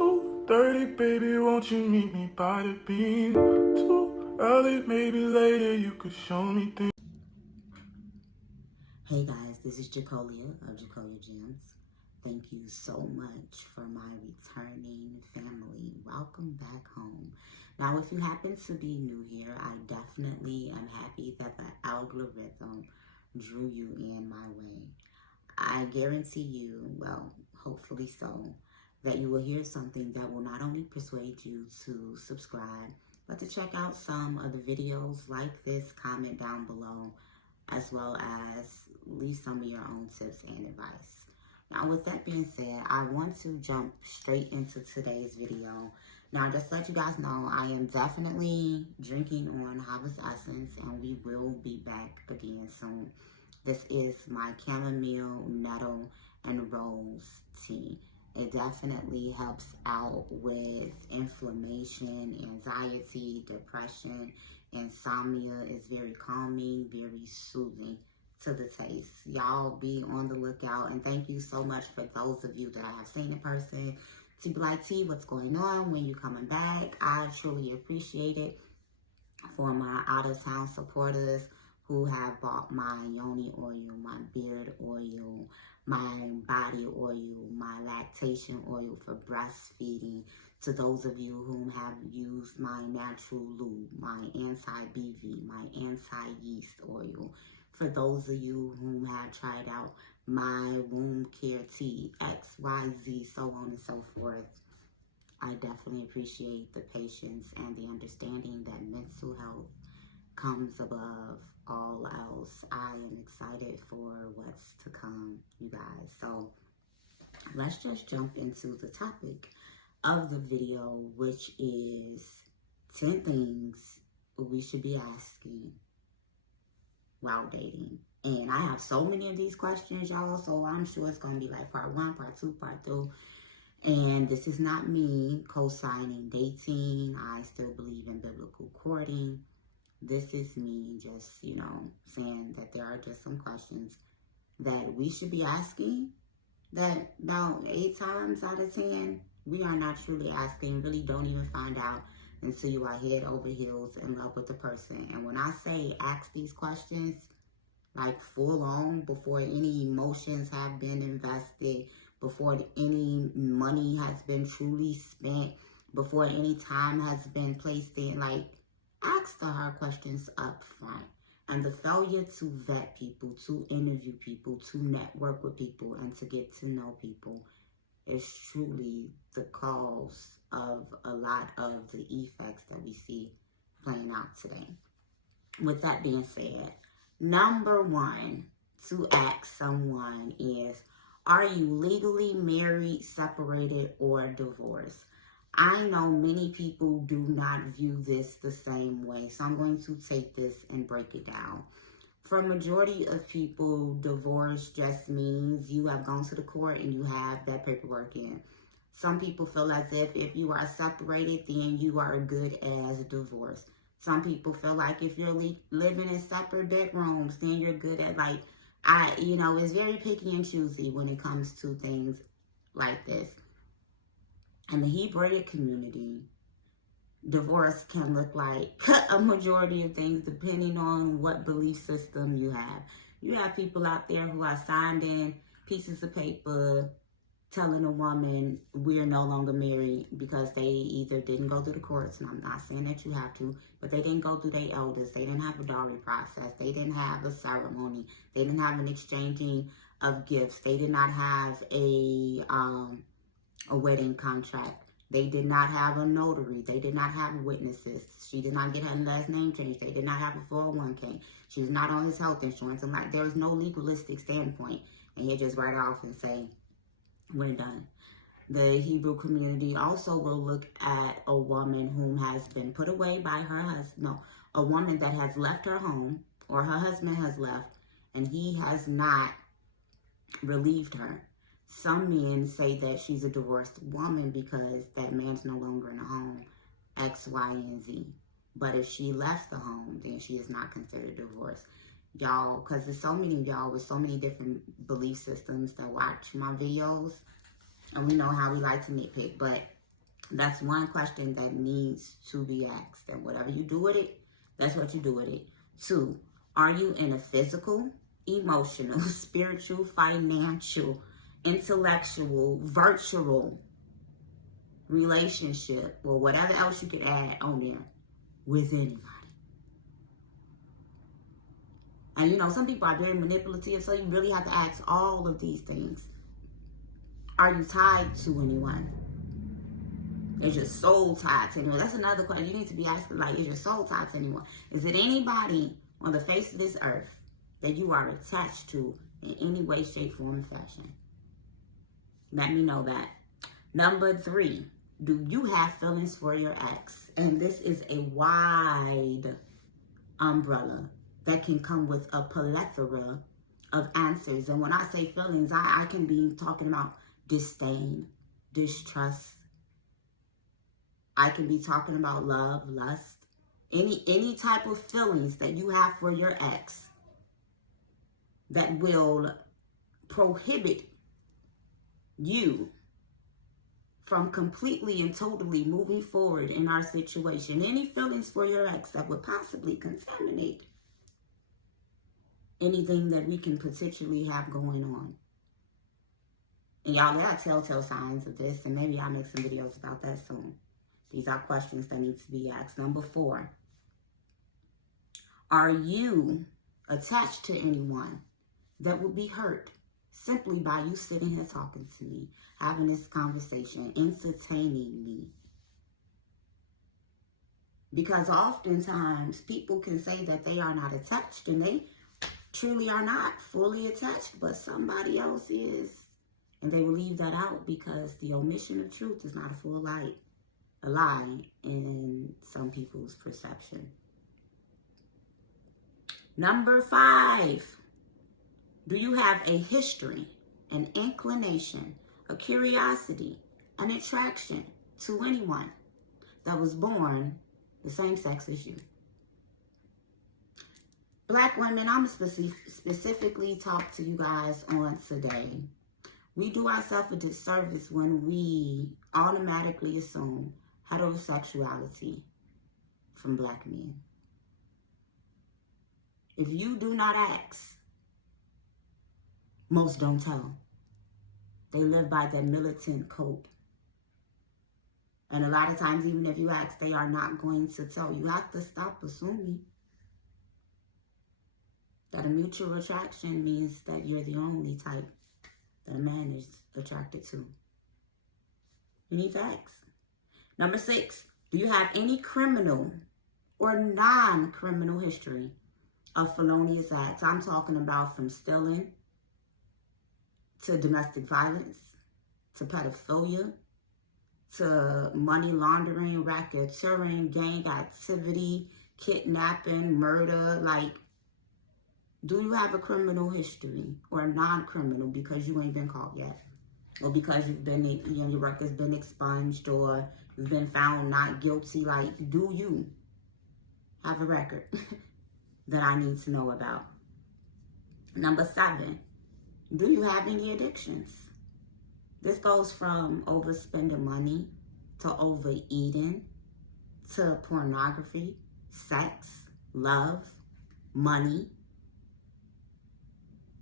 2:30, baby, won't you meet me by the beam? Too early, maybe later, you could show me things. Hey guys, this is Jacolia of Jacolia Gems. Thank you so much for my returning family. Welcome back home. Now, if you happen to be new here, I definitely am happy that the algorithm drew you in my way. I guarantee you, well, hopefully so, that you will hear something that will not only persuade you to subscribe, but to check out some of the videos like this, comment down below, as well as leave some of your own tips and advice. Now, with that being said, I want to jump straight into today's video. Now, just to let you guys know, I am definitely drinking on Harvest Essence, and we will be back again soon. This is my chamomile, nettle, and rose tea. It definitely helps out with inflammation, anxiety, depression. Insomnia. Is very calming, very soothing to the taste. Y'all be on the lookout, and thank you so much for those of you that I have seen in person to be like, T, what's going on? When you coming back? I truly appreciate it. For my out-of-town supporters who have bought my yoni oil, my beard oil, my body oil, my lactation oil for breastfeeding, to those of you who have used my natural lube, my anti-BV, my anti-yeast oil, for those of you who have tried out my womb care tea, XYZ, so on and so forth, I definitely appreciate the patience and the understanding that mental health comes above all else. I am excited for what's to come, you guys. So let's just jump into the topic of the video, which is 10 things we should be asking while dating. And I have so many of these questions, y'all, so I'm sure it's going to be like part 1, part 2, part 3. And this is not me co-signing dating. I still believe in biblical courting. This is me just, saying that there are just some questions that we should be asking that about 8 times out of 10, we are not truly asking, really don't even find out until you are head over heels in love with the person. And when I say ask these questions, like full on, before any emotions have been invested, before any money has been truly spent, before any time has been placed in, like, ask the hard questions up front. And the failure to vet people, to interview people, to network with people, and to get to know people is truly the cause of a lot of the effects that we see playing out today. With that being said, number 1 to ask someone is, are you legally married, separated, or divorced? I know many people do not view this the same way, so I'm going to take this and break it down. For a majority of people, divorce just means you have gone to the court and you have that paperwork in. Some people feel as if you are separated, then you are good as divorced. Some people feel like if you're living in separate bedrooms, then you're good at, it's very picky and choosy when it comes to things like this. In the Hebraic community, divorce can look like a majority of things depending on what belief system you have. You have people out there who are signed in pieces of paper telling a woman we're no longer married because they either didn't go through the courts, and I'm not saying that you have to, but they didn't go through their elders. They didn't have a dowry process. They didn't have a ceremony. They didn't have an exchanging of gifts. They did not have a wedding contract. They did not have a notary. They did not have witnesses. She did not get her last name changed. They did not have a 401k. She was not on his health insurance. And there was no legalistic standpoint. And he'll just write off and say, we're done. The Hebrew community also will look at a woman whom has been put away by her husband. No, a woman that has left her home, or her husband has left, and he has not relieved her. Some men say that she's a divorced woman because that man's no longer in the home, X, Y, and Z. But if she left the home, then she is not considered divorced. Y'all, because there's so many of y'all with so many different belief systems that watch my videos, and we know how we like to nitpick, but That's one question that needs to be asked. And whatever you do with it, that's what you do with it. 2, are you in a physical, emotional, spiritual, financial, intellectual, virtual relationship, or whatever else you could add on there with anybody? And you know, some people are very manipulative, so you really have to ask all of these things. Are you tied to anyone? Is your soul tied to anyone? That's another question you need to be asking. Like, is your soul tied to anyone? Is it anybody on the face of this earth that you are attached to in any way, shape, form, and fashion? Let me know that. Number 3, do you have feelings for your ex? And this is a wide umbrella that can come with a plethora of answers. And when I say feelings, I can be talking about disdain, distrust. I can be talking about love, lust, any type of feelings that you have for your ex that will prohibit you from completely and totally moving forward in our situation. Any feelings for your ex that would possibly contaminate anything that we can potentially have going on. And y'all, there are telltale signs of this, and maybe I'll make some videos about that soon. These are questions that need to be asked. Number 4, are you attached to anyone that would be hurt simply by you sitting here talking to me, having this conversation, entertaining me? Because oftentimes people can say that they are not attached, and they truly are not fully attached, but somebody else is. And they will leave that out because the omission of truth is not a full lie in some people's perception. Number 5, do you have a history, an inclination, a curiosity, an attraction to anyone that was born the same sex as you? Black women, I'm specifically talk to you guys on today. We do ourselves a disservice when we automatically assume heterosexuality from Black men. If you do not ask, most don't tell. They live by that militant code. And a lot of times, even if you ask, they are not going to tell. You have to stop assuming that a mutual attraction means that you're the only type that a man is attracted to. You need to ask. Number 6, do you have any criminal or non-criminal history of felonious acts? I'm talking about from stealing to domestic violence, to pedophilia, to money laundering, racketeering, gang activity, kidnapping, murder. Like, do you have a criminal history or non-criminal because you ain't been caught yet? Or because you've been, your work has been expunged, or you've been found not guilty? Like, do you have a record that I need to know about? Number 7, do you have any addictions? This goes from overspending money to overeating to pornography, sex, love, money,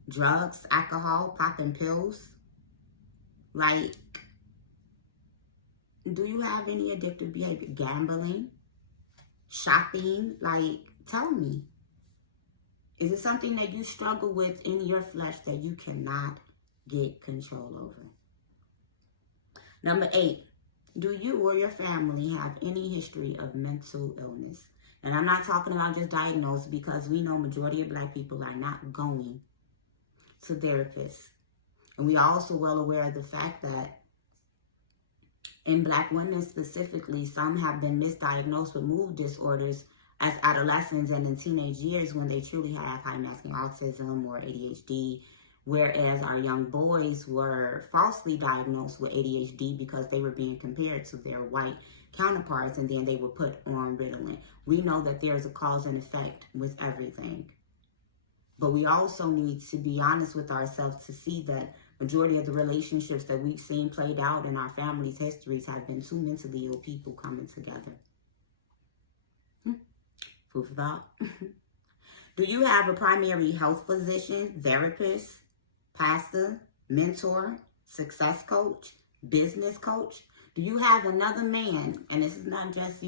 drugs, alcohol, popping pills. Like, do you have any addictive behavior? Gambling, shopping? Like, tell me. Is it something that you struggle with in your flesh that you cannot get control over? Number 8, do you or your family have any history of mental illness? And I'm not talking about just diagnosed, because we know majority of Black people are not going to therapists. And we are also well aware of the fact that in Black women specifically, some have been misdiagnosed with mood disorders as adolescents and in teenage years when they truly have high masking autism or ADHD, whereas our young boys were falsely diagnosed with ADHD because they were being compared to their white counterparts, and then they were put on Ritalin. We know that there's a cause and effect with everything. But we also need to be honest with ourselves to see that Majority of the relationships that we've seen played out in our family's histories have been two mentally ill people coming together. Food for thought. Do you have a primary health physician, therapist, pastor, mentor, success coach, business coach? Do you have another man? And this is not just,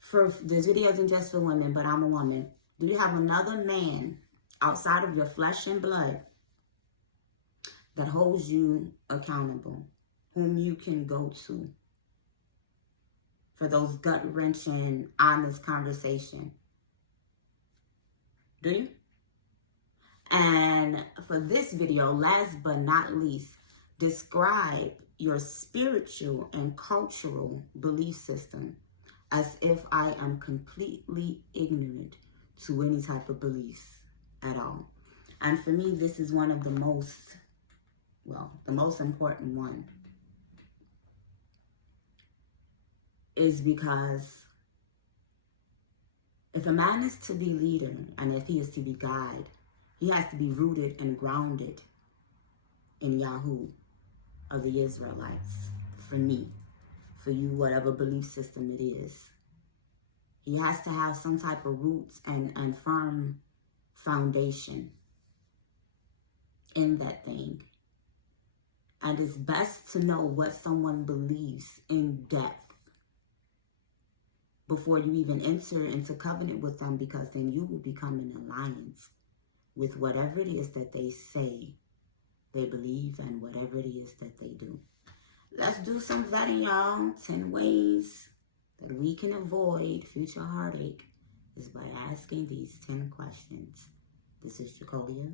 for this video isn't just for women, but I'm a woman. Do you have another man outside of your flesh and blood that holds you accountable, whom you can go to for those gut-wrenching, honest conversation? Do you? And for this video, last but not least, describe your spiritual and cultural belief system as if I am completely ignorant to any type of beliefs at all. And for me, this is one of the most, the most important one. Is because if a man is to be leader and if he is to be guide, he has to be rooted and grounded in Yahoo of the Israelites. For me, for you, whatever belief system it is. He has to have some type of roots and firm foundation in that thing. And it's best to know what someone believes in depth before you even enter into covenant with them, because then you will become in alliance with whatever it is that they say they believe and whatever it is that they do. Let's do some vetting, y'all. 10 ways that we can avoid future heartache is by asking these 10 questions. This is Jacolia.